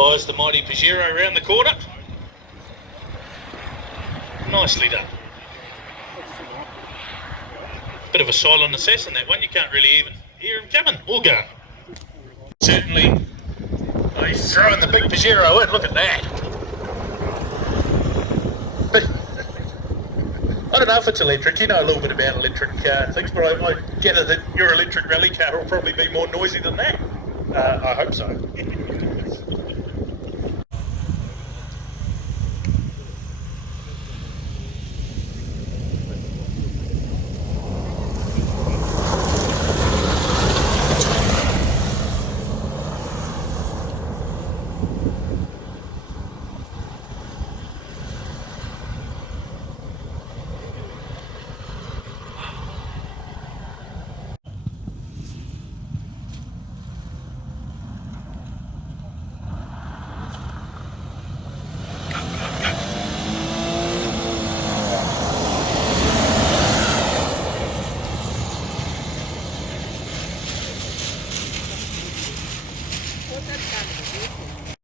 Fires the mighty Pajero around the corner. Nicely done. Bit of a silent assassin that one, you can't really even hear him coming or going. Certainly, he's throwing the big Pajero in, look at that. But, I don't know if it's electric, you know a little bit about electric things, but I gather that your electric rally car will probably be more noisy than that. I hope so.